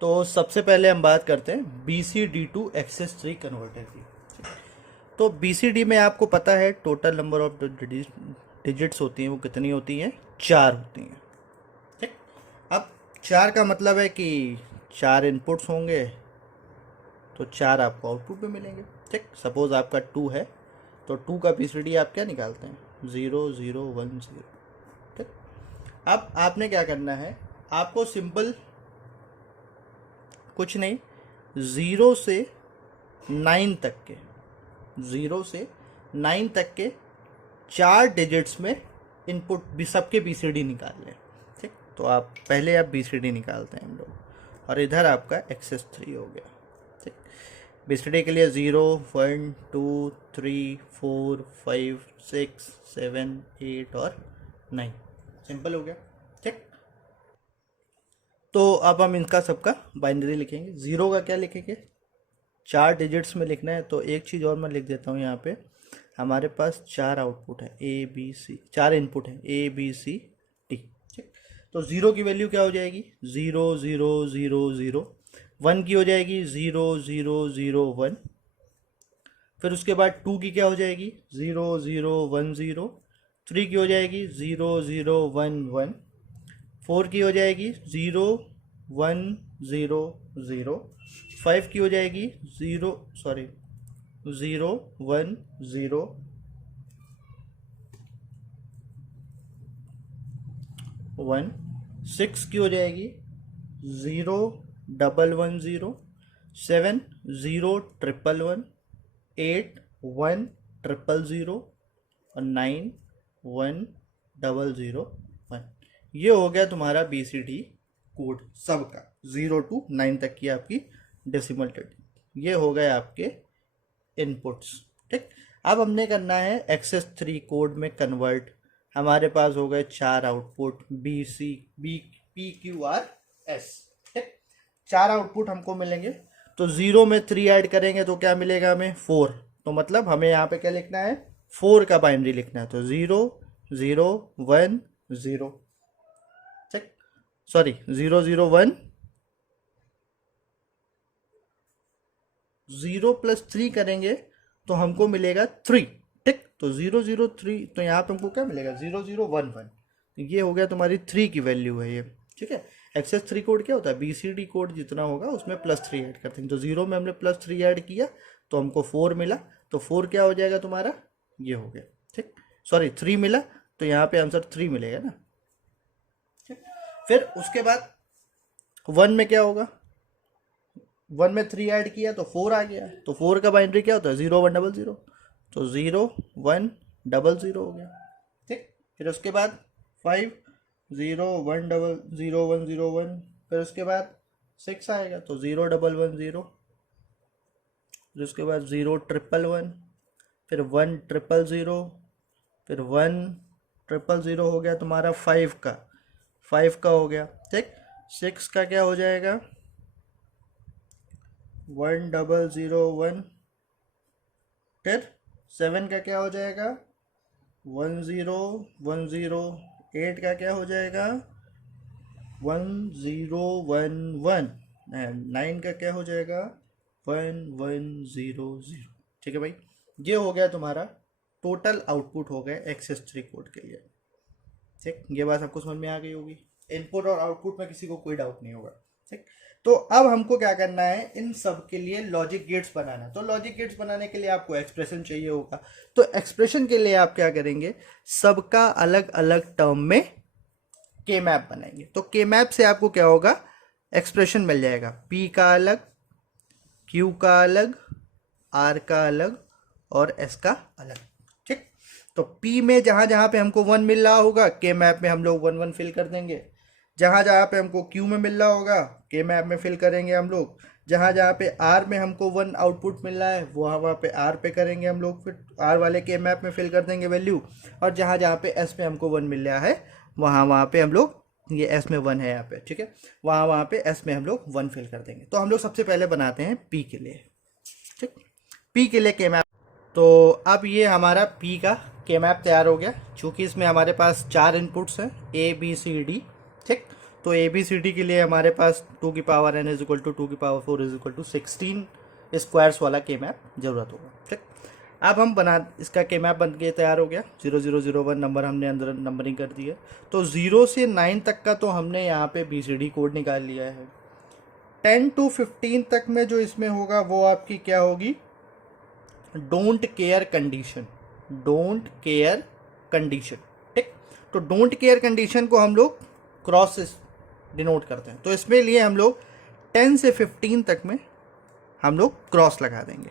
तो सबसे पहले हम बात करते हैं BCD टू एक्सेस 3 कन्वर्टर की। तो BCD में आपको पता है टोटल नंबर ऑफ डिजिट्स होती हैं वो कितनी होती हैं, 4 होती हैं। ठीक। अब 4 का मतलब है कि 4 इनपुट्स होंगे तो 4 आपको आउटपुट में मिलेंगे। ठीक। सपोज आपका 2 है तो 2 का BCD आप क्या निकालते हैं, 0 0 1 0। ठीक। अब आपने क्या करना है, आपको सिंपल कुछ नहीं, 0 से 9 तक के, 0 से 9 तक के 4 डिजिट्स में इनपुट भी सबके BCD निकाल लें। ठीक। तो आप पहले आप BCD निकालते हैं हम लोग, और इधर आपका एक्सेस 3 हो गया। ठीक। BCD के लिए 0 1 2 3 4 5 6 7 8 और 9, सिंपल हो गया। ठीक। तो अब हम इनका सबका बाइनरी लिखेंगे। 0 का क्या लिखेंगे, 4 डिजिट्स में लिखना है, तो एक चीज़ और मैं लिख देता हूँ यहाँ पे। हमारे पास 4 आउटपुट है ABC, 4 इनपुट है ABCD। ठीक। तो 0 की वैल्यू क्या हो जाएगी, 0 0 0 0। 1 की हो जाएगी 0 0 0 1। फिर उसके बाद 2 की क्या हो जाएगी, 0 0 1 0। 3 की हो जाएगी 0 0 1 1। 4 की हो जाएगी 0 1 0 0। 5 की हो जाएगी 0 1 0। 1 6 की हो जाएगी 0 1 1 0। 7 0 1 1 1। 8 1 0 0 और 9 1 0 0 1। ये हो गया तुम्हारा BCD कोड सबका, 0 to 9 तक की आपकी डेसिमल डिजिट। ये हो गए आपके इनपुट्स। ठीक। अब हमने करना है एक्सेस 3 कोड में कन्वर्ट। हमारे पास हो गए 4 आउटपुट BCPQRS। ठीक। 4 आउटपुट हमको मिलेंगे, तो 0 में 3 ऐड करेंगे तो क्या मिलेगा हमें, 4। तो मतलब हमें यहाँ पे क्या लिखना है, 4 का बाइनरी लिखना है। तो 0 0 1 0। ठीक। सॉरी 0 0 1 0 प्लस 3 करेंगे तो हमको मिलेगा 3। ठीक। तो 0 0 3, तो यहाँ पे हमको क्या मिलेगा, 0 0 1 1। तो ये हो गया तुम्हारी 3 की वैल्यू है ये। ठीक है। एक्सेस 3 कोड क्या होता है, BCD कोड जितना होगा उसमें +3 ऐड करते हैं। तो 0 में हमने +3 ऐड किया तो हमको 4 मिला। तो 4 क्या हो जाएगा तुम्हारा, ये हो गया। ठीक। सॉरी 3 मिला, तो यहाँ पे आंसर 3 मिलेगा ना। ठीक। फिर उसके बाद 1 में क्या होगा, 1 में 3 ऐड किया तो 4 आ गया। तो 4 का बाइनरी क्या होता है, 0 1 0 0। तो 0 1 0 0 हो गया। ठीक। फिर उसके बाद 5 0 1 0 1 0 1। फिर उसके बाद 6 आएगा तो 0 1 1 0। फिर उसके बाद 0 1 1 1। फिर 1 0 0। फिर 1 0 0 हो गया तुम्हारा 5 का, 5 का हो गया। ठीक। 6 का क्या हो जाएगा, 1 0 0 1। फिर 7 का क्या हो जाएगा, 1 0 1 0। 8 का क्या हो जाएगा, 1 0 1 1। एंड 9 का क्या हो जाएगा, 1 1 0 0। ठीक है भाई, ये हो गया तुम्हारा टोटल आउटपुट हो गए एक्सेस 3 कोड के लिए। ठीक। ये बात आपको समझ में आ गई होगी, इनपुट और आउटपुट में किसी को कोई डाउट नहीं होगा। ठीक। तो अब हमको क्या करना है, इन सब के लिए लॉजिक गेट्स बनाना। तो लॉजिक गेट्स बनाने के लिए आपको एक्सप्रेशन चाहिए होगा। तो एक्सप्रेशन के लिए आप क्या करेंगे, सबका अलग अलग टर्म में के मैप बनाएंगे। तो के मैप से आपको क्या होगा, एक्सप्रेशन मिल जाएगा। P का अलग, Q का अलग, R का अलग और S का अलग। ठीक। तो P में जहां जहां पे हमको 1 मिल रहा होगा, के मैप में हम लोग 1 1 फिल कर देंगे। जहां जहां पे हमको Q में मिल रहा होगा, के मैप में फिल करेंगे हम लोग। जहां जहां पे R में हमको 1 आउटपुट मिल रहा है, वहां वहां पे R पे करेंगे हम लोग, फिर R वाले के मैप में फिल कर देंगे वैल्यू। और जहां जहां पे S पे हमको 1 मिल रहा है, वहां वहां पे हम लोग, ये S में 1 है यहाँ पे, ठीक है, वहां वहां पे S में हम लोग 1 फिल कर देंगे। तो हम लोग सबसे पहले बनाते हैं P के लिए। ठीक। P के लिए के मैप। तो अब ये हमारा P का के मैप तैयार हो गया। चूंकि इसमें हमारे पास 4 इनपुट्स हैं A B C D। ठीक। तो ए बी सी डी के लिए हमारे पास 2 की power n is equal to 2 की power 4 is equal to 16 squares वाला के मैप जरूरत होगा। ठीक, अब हम बना इसका के मैप बन के तैयार हो गया। 0001 नंबर हमने अंदर नंबरिंग कर दी है। तो 0 से 9 तक का तो हमने यहाँ पे BCD कोड निकाल लिया है। 10 to 15 तक में जो इसमें होगा वो आपकी क्या होगी, don't care condition. Don't care condition, ठीक। तो डोंट केयर कंडीशन को हम लोग क्रॉस से डिनोट करते हैं। तो इसमें लिए हम लोग 10 से 15 तक में हम लोग क्रॉस लगा देंगे।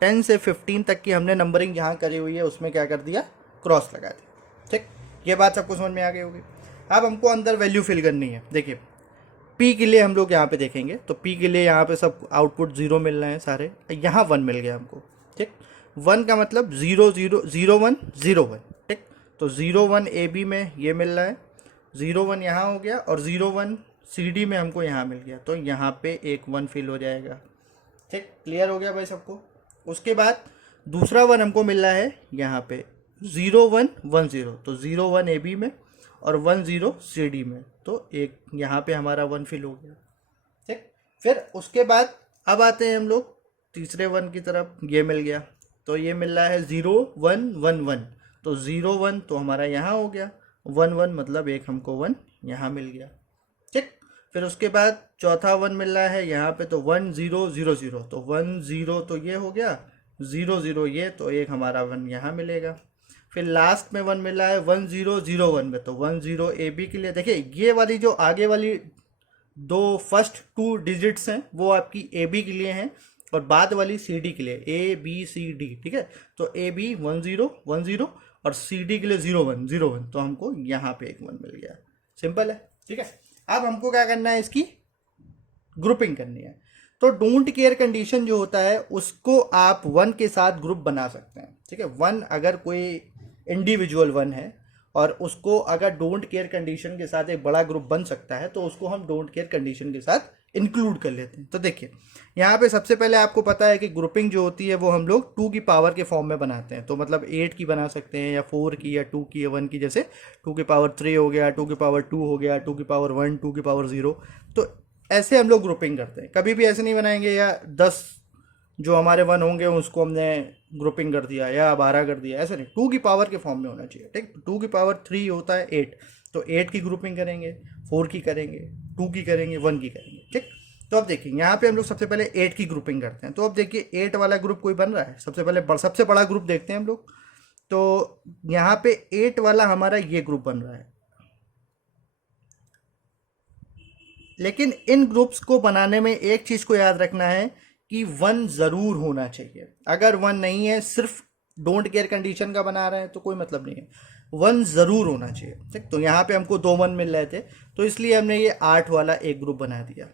10 से 15 तक की हमने नंबरिंग जहाँ करी हुई है उसमें क्या कर दिया, क्रॉस लगा दिया। ठीक, ये बात सबको समझ में आ गई होगी। अब हमको अंदर वैल्यू फिल करनी है। देखिए P के लिए हम लोग यहाँ पे देखेंगे तो P के लिए यहाँ पे सब आउटपुट 0 मिल रहे हैं सारे, यहाँ 1 मिल गया हमको। ठीक, 1 का मतलब 0 0 0 1 0 1। ठीक, तो 0 1 AB में ये मिल रहा है, 0 1 यहाँ हो गया और 0 1 CD में हमको यहाँ मिल गया। तो यहाँ पे एक 1 फिल हो जाएगा। ठीक, क्लियर हो गया भाई सबको। उसके बाद दूसरा 1 हमको मिल रहा है यहाँ पे 0 1 1 0। तो 0 1 AB में और 1 0 CD में, तो एक यहाँ पे हमारा 1 फिल हो गया। ठीक, फिर उसके बाद अब आते हैं हम लोग तीसरे 1 की तरफ। ये मिल गया, तो ये मिल रहा है 0 1 1 1। तो 0 1 तो हमारा यहाँ हो गया, 1 1 मतलब एक हमको 1 यहाँ मिल गया। ठीक, फिर उसके बाद चौथा 1 मिल रहा है यहाँ पे, तो 1 0 0 0। तो 1 0 तो ये हो गया, 0 0 ये, तो एक हमारा 1 यहाँ मिलेगा। फिर लास्ट में 1 मिल रहा है 1 0 0 1 में, तो 1 0 AB के लिए। देखिए ये वाली जो आगे वाली दो फर्स्ट 2 डिजिट्स हैं वो आपकी AB के लिए हैं और बाद वाली CD के लिए ABCD। ठीक है, तो AB 1 0 1 0 और CD के लिए 0 1 0 1। तो हमको यहाँ पे एक 1 मिल गया। सिंपल है। ठीक है, अब हमको क्या करना है, इसकी ग्रुपिंग करनी है। तो डोंट केयर कंडीशन जो होता है उसको आप 1 के साथ ग्रुप बना सकते हैं। ठीक है, 1 अगर कोई इंडिविजुअल 1 है और उसको अगर डोंट केयर कंडीशन के साथ एक बड़ा ग्रुप बन सकता है तो उसको हम डोंट केयर कंडीशन के साथ इंक्लूड कर लेते हैं। तो देखिए यहाँ पे सबसे पहले आपको पता है कि ग्रुपिंग जो होती है वो हम लोग 2 की पावर के फॉर्म में बनाते हैं। तो मतलब 8 की बना सकते हैं या 4 की या 2 की या 1 की, जैसे 2 की पावर 3 हो गया, 2 की पावर 2 हो गया, 2 की पावर 1, 2 की पावर 0। तो ऐसे हम लोग ग्रुपिंग करते हैं। कभी भी ऐसे नहीं बनाएंगे या 10 जो हमारे 1 होंगे उसको हमने ग्रुपिंग कर दिया या 12 कर दिया, ऐसे नहीं। 2 की पावर के फॉर्म में होना चाहिए। ठीक, 2 की पावर 3 होता है 8, तो 8 की ग्रुपिंग करेंगे, 4 की करेंगे, 2 की करेंगे, 1 की करेंगे। ठीक, तो अब देखिए यहाँ पे हम लोग सबसे पहले 8 की ग्रुपिंग करते हैं। तो अब देखिए 8 वाला ग्रुप कोई बन रहा है, सबसे पहले सबसे बड़ा ग्रुप देखते हैं हम लोग। तो यहाँ पे 8 वाला हमारा ये ग्रुप बन रहा है, लेकिन इन ग्रुप्स को बनाने में एक चीज़ को याद रखना है कि 1 ज़रूर होना चाहिए। अगर 1 नहीं है, सिर्फ डोंट केयर कंडीशन का बना रहे हैं तो कोई मतलब नहीं है, 1 ज़रूर होना चाहिए। ठीक, तो यहाँ पे हमको 2 1 मिल रहे थे तो इसलिए हमने ये 8 वाला एक ग्रुप बना दिया।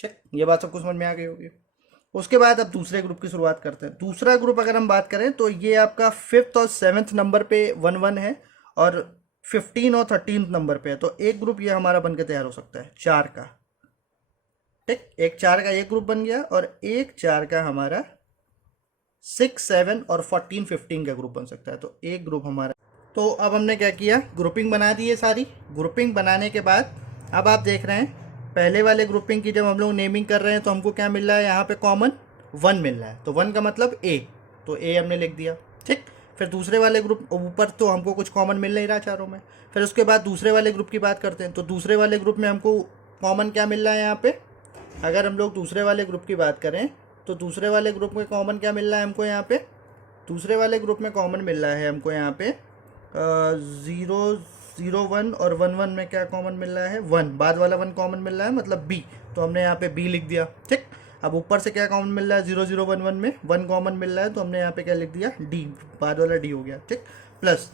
ठीक, ये बात सबको समझ में आ गई होगी। उसके बाद अब दूसरे ग्रुप की शुरुआत करते हैं। दूसरा ग्रुप अगर हम बात करें तो ये आपका 5th और 7th नंबर पे 1 1 है और 15 और 13 नंबर पे है। तो एक ग्रुप ये हमारा बनकर तैयार हो सकता है 4 का। ठीक, एक 4 का एक ग्रुप बन गया और एक 4 का हमारा 6 7 और 14 15 का ग्रुप बन सकता है। तो एक ग्रुप हमारा। तो अब हमने क्या किया, ग्रुपिंग बना दी है सारी। ग्रुपिंग बनाने के बाद अब आप देख रहे हैं पहले वाले ग्रुपिंग की जब हम लोग नेमिंग कर रहे हैं तो हमको क्या मिल रहा है, यहाँ पे कॉमन 1 मिल रहा है। तो 1 का मतलब A, तो A हमने लिख दिया। ठीक, फिर दूसरे वाले ग्रुप ऊपर तो हमको कुछ कॉमन मिल नहीं रहा चारों में। फिर उसके बाद दूसरे वाले ग्रुप की बात करते हैं। तो दूसरे वाले ग्रुप में हमको कॉमन क्या मिल रहा है, यहाँ पे अगर हम लोग दूसरे वाले ग्रुप की बात करें तो दूसरे वाले ग्रुप में कॉमन क्या मिल रहा है हमको, यहाँ पे दूसरे वाले ग्रुप में कॉमन मिल रहा है हमको यहाँ पे 0 0 1 और 1 1 में क्या कॉमन मिल रहा है, 1 बाद वाला 1 कॉमन मिल रहा है मतलब B। तो हमने यहाँ पे B लिख दिया। ठीक, अब ऊपर से क्या कॉमन मिल रहा है, 0 0 1 1 में 1 कॉमन मिल रहा है तो हमने यहाँ पे क्या लिख दिया, D, बाद वाला D हो गया। ठीक, प्लस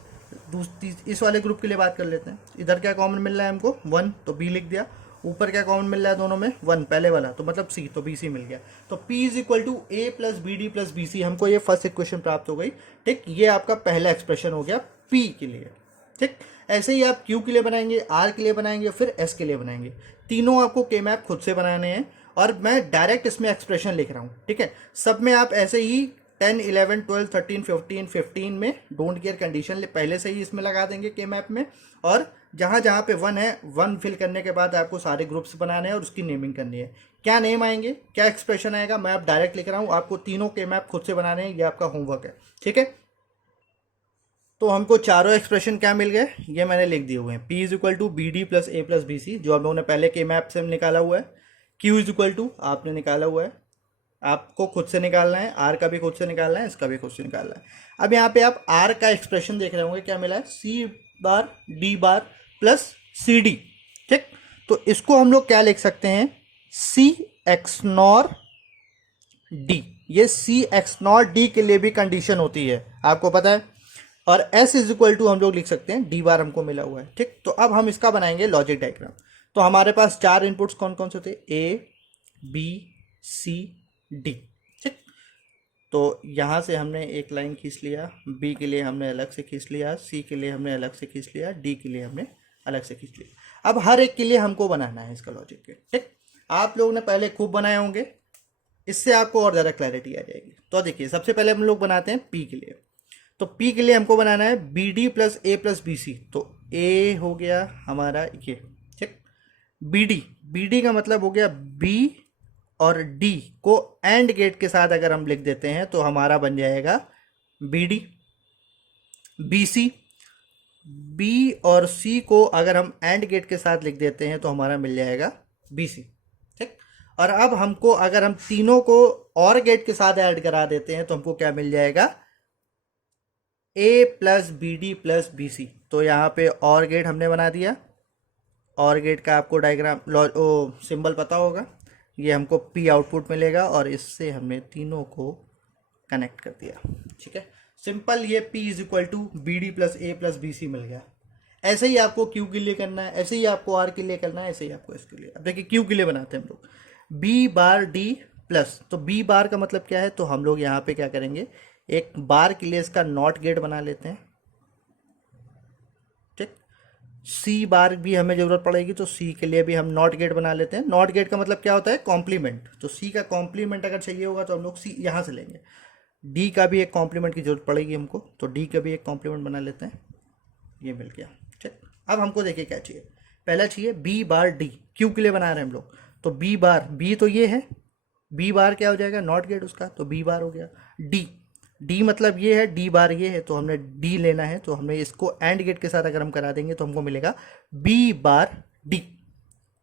इस वाले ग्रुप के लिए बात कर लेते हैं। इधर क्या कॉमन मिल रहा है हमको 1, तो B लिख दिया। ऊपर क्या कॉमन मिल रहा है दोनों में, 1 पहले वाला, तो मतलब C, तो BC मिल गया। तो P is equal to A plus BD plus BC, हमको ये फर्स्ट इक्वेशन प्राप्त हो गई। ठीक, ये आपका पहला एक्सप्रेशन हो गया P के लिए। ठीक, ऐसे ही आप Q के लिए बनाएंगे, R के लिए बनाएंगे, फिर S के लिए बनाएंगे। तीनों आपको के मैप खुद से बनाने हैं और मैं डायरेक्ट इसमें एक्सप्रेशन लिख रहा हूँ। ठीक है, सब में आप ऐसे ही 10 11 12 13 15 15 में डोंट केयर कंडीशन पहले से ही इसमें लगा देंगे के मैप में, और जहाँ जहाँ पे 1 है 1 फिल करने के बाद आपको सारे ग्रुप्स बनाने हैं और उसकी नेमिंग करनी है। क्या नेम आएंगे, क्या एक्सप्रेशन आएगा, मैं अब डायरेक्ट लिख रहा हूँ, आपको तीनों के मैप खुद से बनाने हैं, ये आपका होमवर्क है, ठीक है। तो हमको चारों एक्सप्रेशन क्या मिल गए, ये मैंने लिख दिए हुए हैं। P is equal to B D plus A plus B C, जो हम लोगों ने पहले के मैप से निकाला हुआ है। Q इज इक्वल टू आपने निकाला हुआ है, आपको खुद से निकालना है, R का भी खुद से निकालना है, इसका भी खुद से निकालना है। अब यहाँ पे आप R का एक्सप्रेशन देख रहे होंगे, क्या मिला है, C बार D बार प्लस सी डी, ठीक। तो इसको हम लोग क्या लिख सकते हैं, C एक्स नॉर D। ये C एक्स नॉर D के लिए भी कंडीशन होती है, आपको पता है। और S इज इक्वल टू हम लोग लिख सकते हैं, D बार हमको मिला हुआ है, ठीक। तो अब हम इसका बनाएंगे लॉजिक डायग्राम। तो हमारे पास 4 इनपुट्स कौन कौन से थे, A B C D, ठीक। तो यहाँ से हमने एक लाइन खींच लिया, B के लिए हमने अलग से खींच लिया, C के लिए हमने अलग से खींच लिया, D के लिए हमने अलग से खींच लिया। अब हर एक के लिए हमको बनाना है इसका लॉजिक के, ठीक। आप लोगों ने पहले खूब बनाए होंगे, इससे आपको और ज़्यादा क्लैरिटी आ जाएगी। तो देखिए सबसे पहले हम लोग बनाते हैं P के लिए। तो P के लिए हमको बनाना है B D plus A plus B C. तो A हो गया हमारा ये, ठीक। बी डी का मतलब हो गया B और D को एंड गेट के साथ अगर हम लिख देते हैं तो हमारा बन जाएगा B D. B C, B और C को अगर हम एंड गेट के साथ लिख देते हैं तो हमारा मिल जाएगा बी सी, ठीक। और अब हमको अगर हम तीनों को और गेट के साथ ऐड करा देते हैं तो हमको क्या मिल जाएगा, A plus B D plus B C. तो यहाँ पे और गेट हमने बना दिया, और गेट का आपको डायग्राम सिंबल पता होगा, ये हमको P आउटपुट मिलेगा और इससे हमने तीनों को कनेक्ट कर दिया, ठीक है। सिंपल, ये P is equal to B D plus A plus B C मिल गया। ऐसे ही आपको Q के लिए करना है, ऐसे ही आपको R के लिए करना है, ऐसे ही आपको इसके लिए। अब देखिए Q के लिए बनाते हैं हम लोग B बार D प्लस। तो B बार का मतलब क्या है, तो हम लोग यहाँ पे क्या करेंगे, एक बार के लिए इसका नॉट गेट बना लेते हैं, ठीक। C बार भी हमें जरूरत पड़ेगी तो C के लिए भी हम नॉट गेट बना लेते हैं। नॉट गेट का मतलब क्या होता है, कॉम्प्लीमेंट। तो C का कॉम्प्लीमेंट अगर चाहिए होगा तो हम लोग C यहाँ से लेंगे। D का भी एक कॉम्प्लीमेंट की जरूरत पड़ेगी हमको, तो D का भी एक कॉम्प्लीमेंट बना लेते हैं, ये मिल गया, ठीक। अब हमको देखिए क्या चाहिए, पहला चाहिए B बार D। Q के लिए बना रहे हैं हम लोग, तो B बार, B तो ये है, B बार क्या हो जाएगा, नॉट गेट उसका, तो B बार हो गया। D मतलब ये है, D बार ये है, तो हमने D लेना है, तो हमने इसको एंड गेट के साथ अगर हम करा देंगे तो हमको मिलेगा B बार D,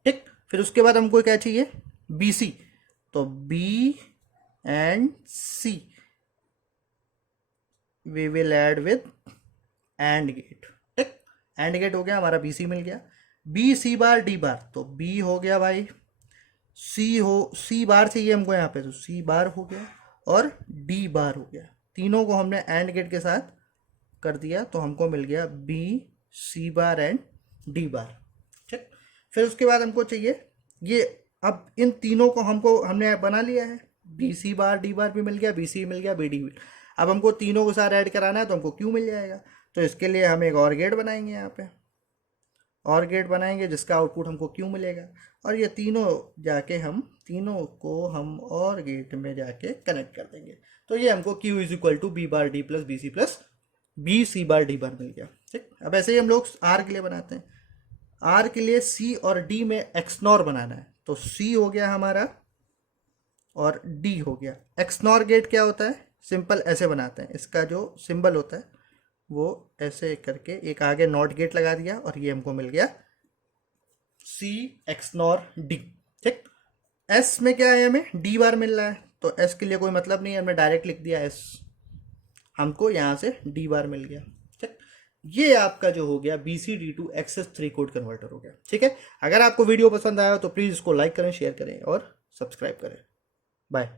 ठीक। फिर उसके बाद हमको क्या चाहिए, BC। तो B and C we will add with and gate, ठीक। एंड गेट हो गया हमारा, BC मिल गया। BC बार D बार, तो B हो गया भाई, C बार चाहिए हमको यहाँ पे, तो C बार हो गया और D बार हो गया। तीनों को हमने एंड गेट के साथ कर दिया तो हमको मिल गया B C bar and D बार, ठीक। फिर उसके बाद हमको चाहिए ये, अब इन तीनों को हमने बना लिया है, BC बार D बार भी मिल गया, BC मिल गया, BD भी। अब हमको तीनों के साथ ऐड कराना है तो हमको Q मिल जाएगा। तो इसके लिए हम एक और गेट बनाएंगे, यहाँ पे और गेट बनाएंगे जिसका आउटपुट हमको Q मिलेगा, और ये तीनों को हम और गेट में जाके कनेक्ट कर देंगे। तो ये हमको Q is equal to B bar D plus B C plus B C bar D bar मिल गया, ठीक। अब ऐसे ही हम लोग R के लिए बनाते हैं। R के लिए C और D में एक्सनॉर बनाना है, तो C हो गया हमारा और D हो गया। एक्सनॉर गेट क्या होता है, सिंपल ऐसे बनाते हैं, इसका जो सिंबल होता है वो ऐसे करके एक आगे नॉट गेट लगा दिया और ये हमको मिल गया C एक्सनॉर D, ठीक। S में क्या है, हमें D बार मिल रहा है, तो S के लिए कोई मतलब नहीं है, हमने डायरेक्ट लिख दिया S, हमको यहाँ से D बार मिल गया, ठीक। ये आपका जो हो गया BCD to XS3 code converter हो गया, ठीक है। अगर आपको वीडियो पसंद आया तो प्लीज़ इसको लाइक करें, शेयर करें और सब्सक्राइब करें। बाय।